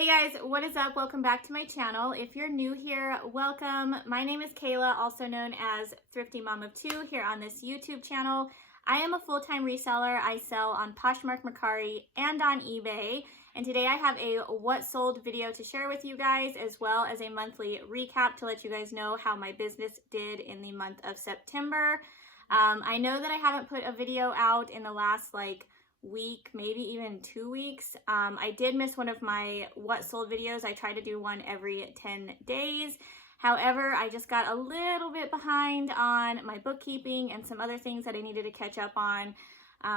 Hey guys, what is up? Welcome back to my channel. If you're new here, welcome. My name is Kayla, also known as Thrifty Mom of Two here on this YouTube channel. I am a full-time reseller. I sell on Poshmark, Merrell, and on eBay. And today I have a what sold video to share with you guys, as well as a monthly recap to let you guys know how my business did in the month of September. I know that I haven't put a video out in the last week, maybe even 2 weeks. I did miss one of my what sold videos. I try to do one every 10 days. However, I just got a little bit behind on my bookkeeping and some other things that I needed to catch up on.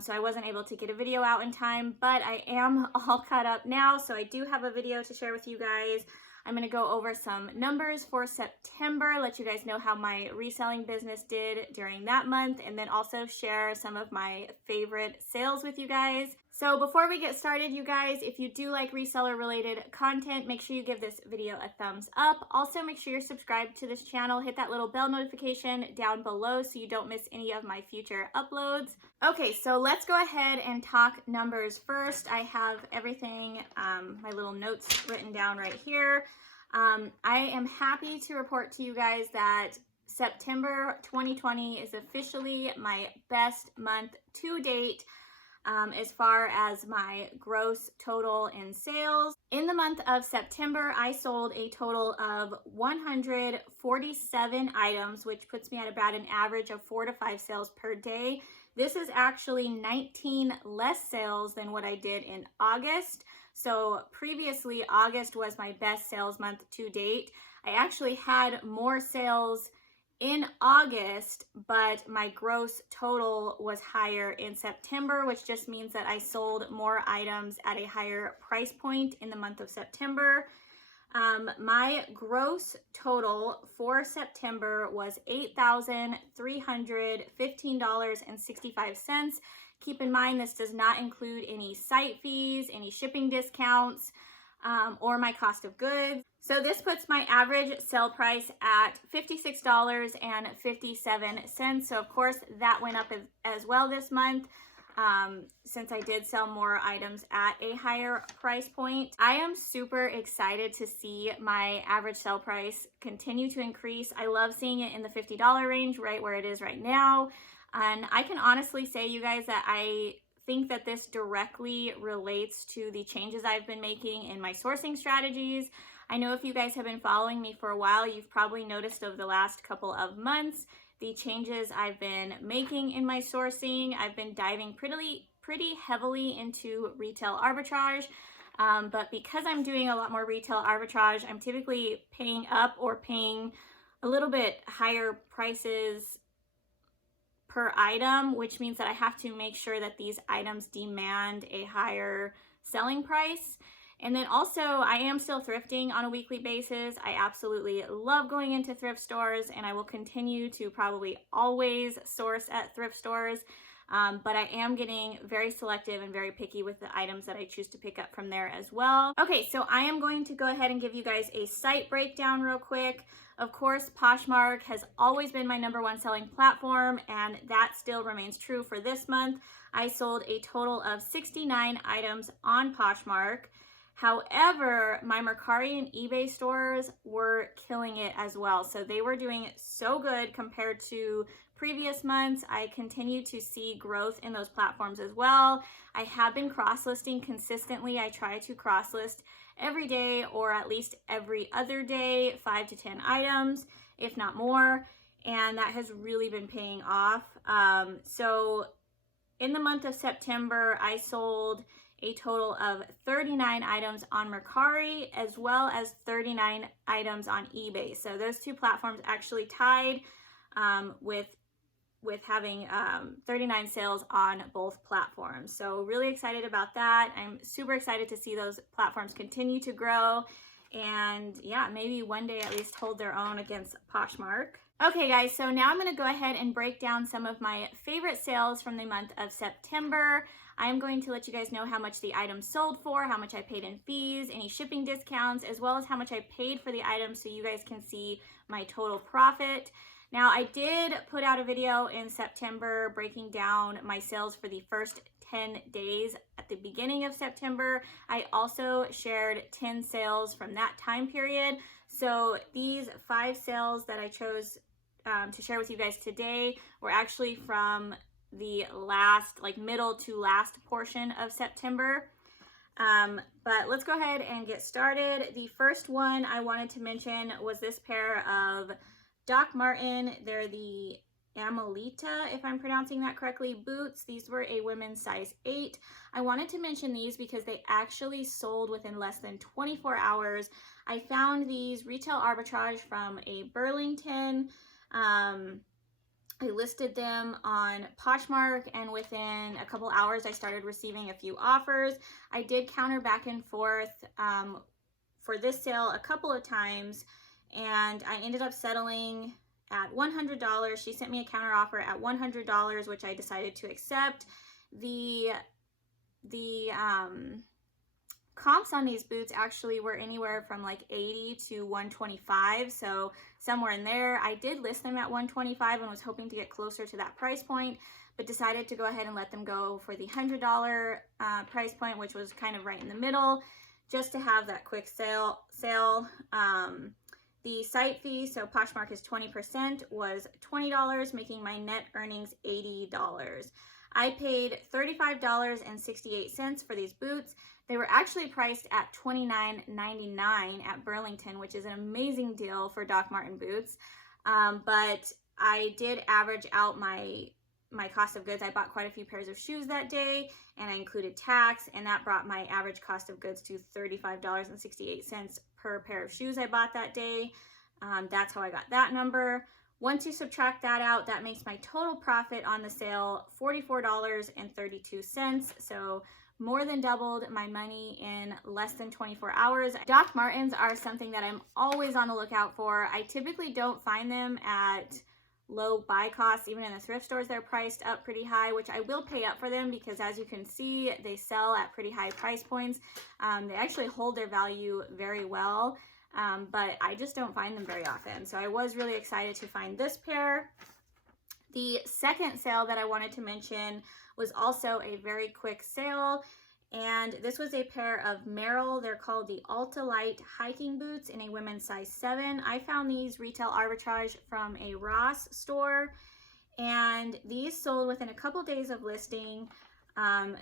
So I wasn't able to get a video out in time, but I am all caught up now. So I do have a video to share with you guys. I'm going to go over some numbers for September, let you guys know how my reselling business did during that month, and then also share some of my favorite sales with you guys. So before we get started, you guys, if you do like reseller related content, make sure you give this video a thumbs up. Also, make sure you're subscribed to this channel. Hit that little bell notification down below so you don't miss any of my future uploads. Okay, so let's go ahead and talk numbers first. I have everything, my little notes written down right here. I am happy to report to you guys that September 2020 is officially my best month to date. As far as my gross total in sales. In the month of September, I sold a total of 147 items, which puts me at about an average of 4 to 5 sales per day. This is actually 19 less sales than what I did in August. So previously, August was my best sales month to date. I actually had more sales in August, but my gross total was higher in September, which just means that I sold more items at a higher price point in the month of September. My gross total for September was $8,315.65. Keep in mind, this does not include any site fees, any shipping discounts, or my cost of goods. So this puts my average sale price at $56.57. So of course that went up as well this month, since I did sell more items at a higher price point. I am super excited to see my average sale price continue to increase. I love seeing it in the $50 range, right where it is right now. And I can honestly say, you guys, that I think that this directly relates to the changes I've been making in my sourcing strategies. I know if you guys have been following me for a while, you've probably noticed over the last couple of months the changes I've been making in my sourcing. I've been diving pretty heavily into retail arbitrage, but because I'm doing a lot more retail arbitrage, I'm typically paying up or paying a little bit higher prices per item, which means that I have to make sure that these items demand a higher selling price. And then also, I am still thrifting on a weekly basis. I absolutely love going into thrift stores, and I will continue to probably always source at thrift stores. But I am getting very selective and very picky with the items that I choose to pick up from there as well. Okay, so I am going to go ahead and give you guys a site breakdown real quick. Of course, Poshmark has always been my #1 selling platform, and that still remains true for this month. I sold a total of 69 items on Poshmark. However, my Merrell and eBay stores were killing it as well. So they were doing so good compared to previous months. I continue to see growth in those platforms as well. I have been cross-listing consistently. I try to cross-list every day or at least every other day, 5 to 10 items, if not more. And that has really been paying off. So in the month of September, I sold a total of 39 items on Merrell as well as 39 items on eBay. So those two platforms actually tied with having 39 sales on both platforms. So really excited about that. I'm super excited to see those platforms continue to grow and yeah, maybe one day at least hold their own against Poshmark. Okay guys, so now I'm gonna go ahead and break down some of my favorite sales from the month of September. I'm going to let you guys know how much the items sold for, how much I paid in fees, any shipping discounts, as well as how much I paid for the items so you guys can see my total profit. Now, I did put out a video in September breaking down my sales for the first 10 days at the beginning of September. I also shared 10 sales from that time period. So these 5 sales that I chose to share with you guys today were actually from the last, like middle to last portion of September. But let's go ahead and get started. The first one I wanted to mention was this pair of Doc Marten. They're the Amelita, if I'm pronouncing that correctly, boots. These were a women's size 8. I wanted to mention these because they actually sold within less than 24 hours. I found these retail arbitrage from a Burlington. I listed them on Poshmark, and within a couple hours I started receiving a few offers. I did counter back and forth for this sale a couple of times, and I ended up settling at $100. She sent me a counter offer at $100, which I decided to accept. The comps on these boots actually were anywhere from like 80 to 125, so somewhere in there. I did list them at 125 and was hoping to get closer to that price point, but decided to go ahead and let them go for the $100 price point, which was kind of right in the middle, just to have that quick sale. The site fee, so Poshmark is 20%, was $20, making my net earnings $80. I paid $35.68 for these boots. They were actually priced at $29.99 at Burlington, which is an amazing deal for Doc Marten boots. But I did average out my cost of goods. I bought quite a few pairs of shoes that day, and I included tax, and that brought my average cost of goods to $35.68 per pair of shoes I bought that day. That's how I got that number. Once you subtract that out, that makes my total profit on the sale $44.32. So more than doubled my money in less than 24 hours. Doc Martens are something that I'm always on the lookout for. I typically don't find them at low buy costs. Even in the thrift stores, they're priced up pretty high, which I will pay up for them because, as you can see, they sell at pretty high price points. They actually hold their value very well, but I just don't find them very often. So I was really excited to find this pair. The second sale that I wanted to mention was also a very quick sale, and this was a pair of Merrell. They're called the Ultralight hiking boots in a women's size 7. I found these retail arbitrage from a Ross store, and these sold within a couple days of listing.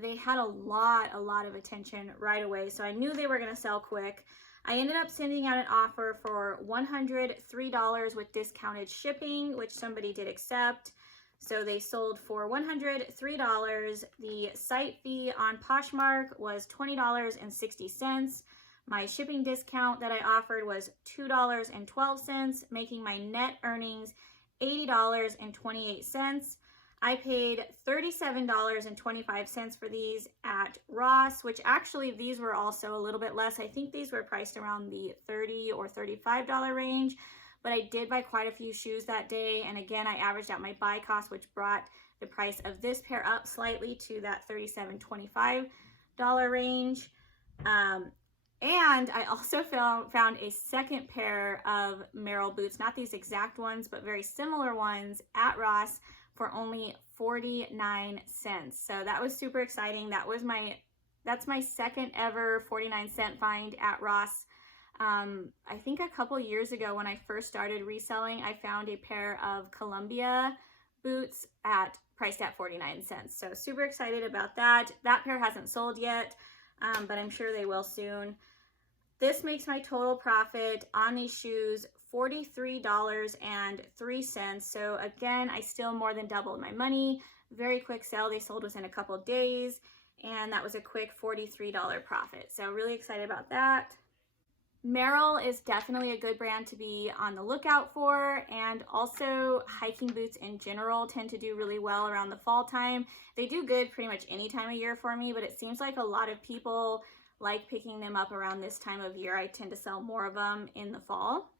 They had a lot of attention right away, so I knew they were going to sell quick. I ended up sending out an offer for $103 with discounted shipping, which somebody did accept. So they sold for $103. The site fee on Poshmark was $20.60. My shipping discount that I offered was $2.12, making my net earnings $80.28. I paid $37.25 for these at Ross, which actually these were also a little bit less. I think these were priced around the $30 or $35 range, but I did buy quite a few shoes that day. And again, I averaged out my buy cost, which brought the price of this pair up slightly to that $37.25 range. And I also found a second pair of Merrell boots, not these exact ones, but very similar ones at Ross, for only 49 cents. So that was super exciting. That's my second ever 49-cent find at Ross. I think a couple years ago when I first started reselling, I found a pair of Columbia boots priced at 49 cents. So super excited about that. That pair hasn't sold yet, but I'm sure they will soon. This makes my total profit on these shoes $43.03. So again, I still more than doubled my money. Very quick sale. They sold within a couple days, and that was a quick $43 profit. So really excited about that. Merrell is definitely a good brand to be on the lookout for, and also hiking boots in general tend to do really well around the fall time. They do good pretty much any time of year for me, but it seems like a lot of people like picking them up around this time of year. I tend to sell more of them in the fall.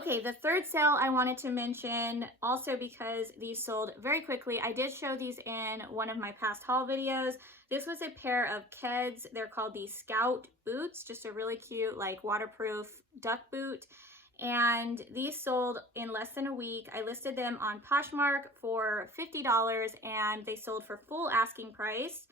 Okay, the third sale I wanted to mention, also because these sold very quickly. I did show these in one of my past haul videos. This was a pair of Keds. They're called the Scout boots, just a really cute, like, waterproof duck boot. And these sold in less than a week. I listed them on Poshmark for $50, and they sold for full asking price.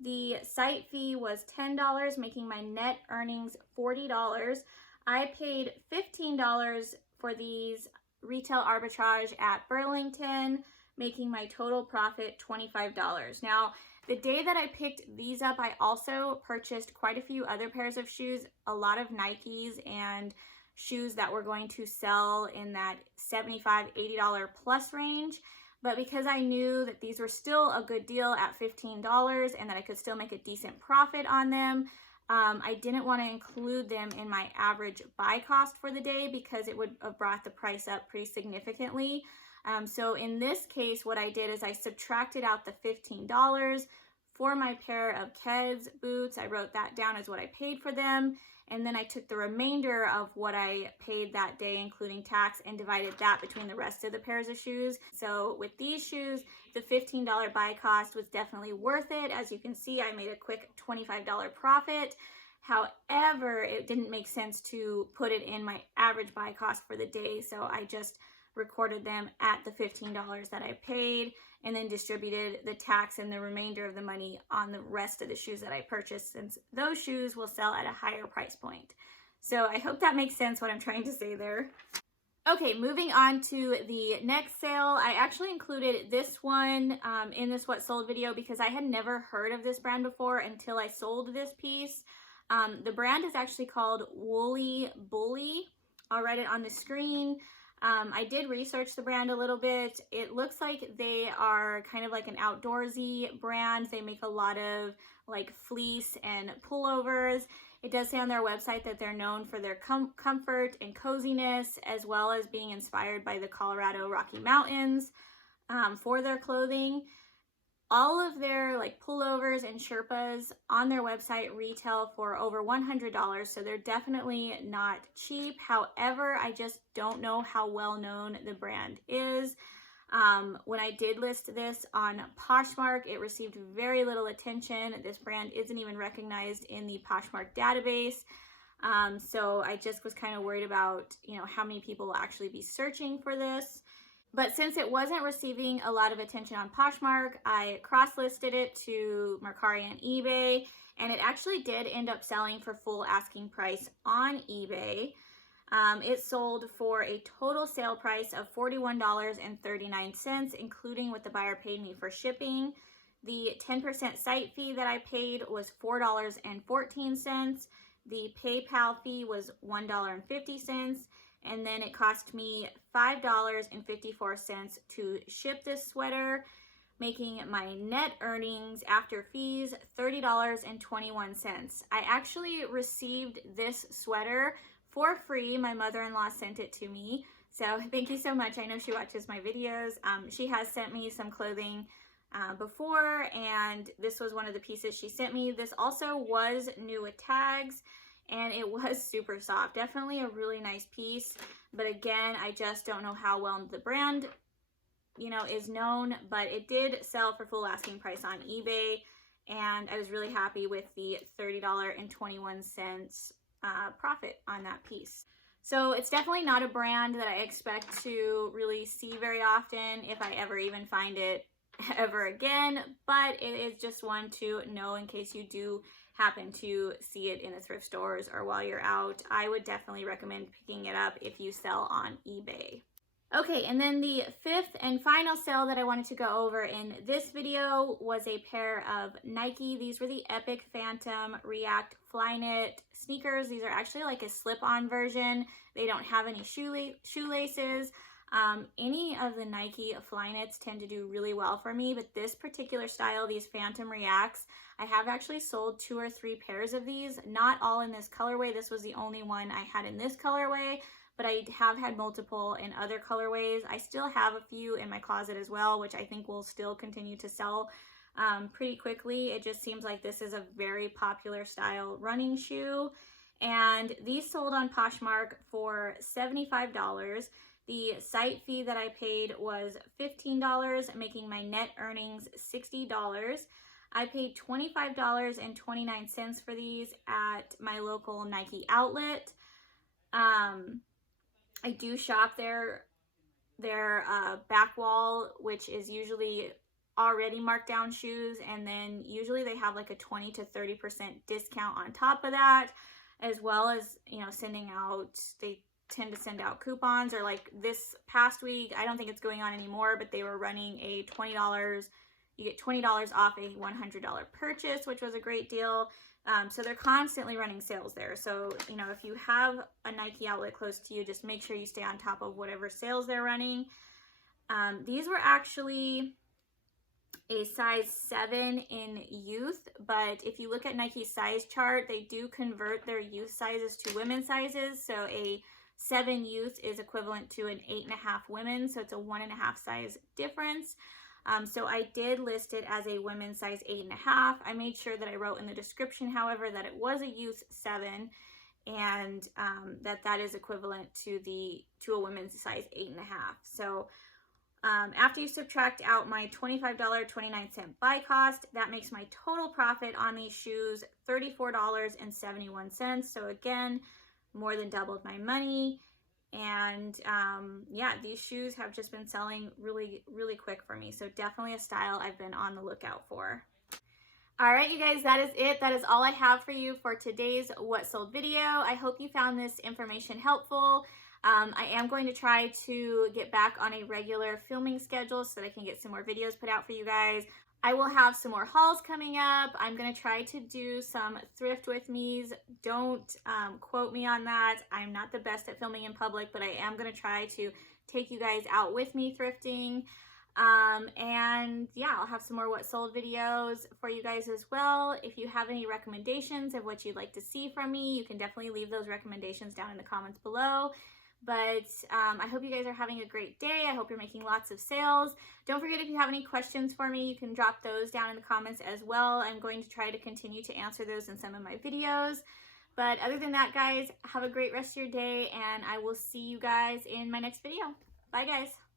The site fee was $10, making my net earnings $40. I paid $15 for these retail arbitrage at Burlington, making my total profit $25. Now, the day that I picked these up, I also purchased quite a few other pairs of shoes, a lot of Nikes and shoes that were going to sell in that $75, $80 plus range. But because I knew that these were still a good deal at $15 and that I could still make a decent profit on them, I didn't want to include them in my average buy cost for the day because it would have brought the price up pretty significantly. So in this case, what I did is I subtracted out the $15 for my pair of Keds boots. I wrote that down as what I paid for them. And then I took the remainder of what I paid that day, including tax, and divided that between the rest of the pairs of shoes. So with these shoes, the $15 buy cost was definitely worth it. As you can see, I made a quick $25 profit. However, it didn't make sense to put it in my average buy cost for the day. So I just recorded them at the $15 that I paid and then distributed the tax and the remainder of the money on the rest of the shoes that I purchased, since those shoes will sell at a higher price point. So I hope that makes sense what I'm trying to say there. Okay, moving on to the next sale. I actually included this one in this What Sold video because I had never heard of this brand before until I sold this piece. The brand is actually called Woolly Bully. I'll write it on the screen. I did research the brand a little bit. It looks like they are kind of like an outdoorsy brand. They make a lot of like fleece and pullovers. It does say on their website that they're known for their comfort and coziness, as well as being inspired by the Colorado Rocky Mountains for their clothing. All of their like pullovers and Sherpas on their website retail for over $100, so they're definitely not cheap. However, I just don't know how well known the brand is. When I did list this on Poshmark, it received very little attention. This brand isn't even recognized in the Poshmark database. So I just was kind of worried about, how many people will actually be searching for this. But since it wasn't receiving a lot of attention on Poshmark, I cross-listed it to Mercari and eBay, and it actually did end up selling for full asking price on eBay. It sold for a total sale price of $41.39, including what the buyer paid me for shipping. The 10% site fee that I paid was $4.14. The PayPal fee was $1.50. And then it cost me $5.54 to ship this sweater, making my net earnings after fees $30.21. I actually received this sweater for free. My mother-in-law sent it to me. So thank you so much. I know she watches my videos. She has sent me some clothing before, and this was one of the pieces she sent me. This also was new with tags, and it was super soft. Definitely a really nice piece. But again, I just don't know how well the brand, is known. But it did sell for full asking price on eBay. And I was really happy with the $30.21 profit on that piece. So it's definitely not a brand that I expect to really see very often, if I ever even find it ever again. But it is just one to know in case you do happen to see it in the thrift stores or while you're out. I would definitely recommend picking it up if you sell on eBay. Okay, and then the fifth and final sale that I wanted to go over in this video was a pair of Nike. These were the Epic Phantom React Flyknit sneakers. These are actually like a slip-on version. They don't have any shoelaces. Any of the Nike Flyknits tend to do really well for me, but this particular style, these Phantom Reacts, I have actually sold 2 or 3 pairs of these, not all in this colorway. This was the only one I had in this colorway, but I have had multiple in other colorways. I still have a few in my closet as well, which I think will still continue to sell pretty quickly. It just seems like this is a very popular style running shoe, and these sold on Poshmark for $75. The site fee that I paid was $15, making my net earnings $60. I paid $25.29 for these at my local Nike outlet. I do shop their back wall, which is usually already marked down shoes, and then usually they have like a 20 to 30% discount on top of that, as well as, you know, sending out, they tend to send out coupons, or like this past week, I don't think it's going on anymore, but they were running a $20, you get $20 off a $100 purchase, which was a great deal. So they're constantly running sales there. So, you know, if you have a Nike outlet close to you, just make sure you stay on top of whatever sales they're running. These were actually a size 7 in youth, but if you look at Nike's size chart, they do convert their youth sizes to women's sizes. So a 7 youth is equivalent to an 8.5 women, so it's a 1.5 size difference. So I did list it as a women's size 8.5. I made sure that I wrote in the description, however, that it was a youth 7, and that is equivalent to a women's size 8.5. So after you subtract out my $25.29 buy cost, that makes my total profit on these shoes $34.71. So again, more than doubled my money. And yeah, these shoes have just been selling really, really quick for me. So definitely a style I've been on the lookout for. All right, you guys, that is it. That is all I have for you for today's What Sold video. I hope you found this information helpful. I am going to try to get back on a regular filming schedule so that I can get some more videos put out for you guys. I will have some more hauls coming up. I'm going to try to do some thrift with me's. Don't quote me on that. I'm not the best at filming in public, but I am going to try to take you guys out with me thrifting. And yeah, I'll have some more What Sold videos for you guys as well. If you have any recommendations of what you'd like to see from me, you can definitely leave those recommendations down in the comments below. But I hope you guys are having a great day. I hope you're making lots of sales. Don't forget, if you have any questions for me, you can drop those down in the comments as well. I'm going to try to continue to answer those in some of my videos. But other than that, guys, have a great rest of your day, and I will see you guys in my next video. Bye, guys.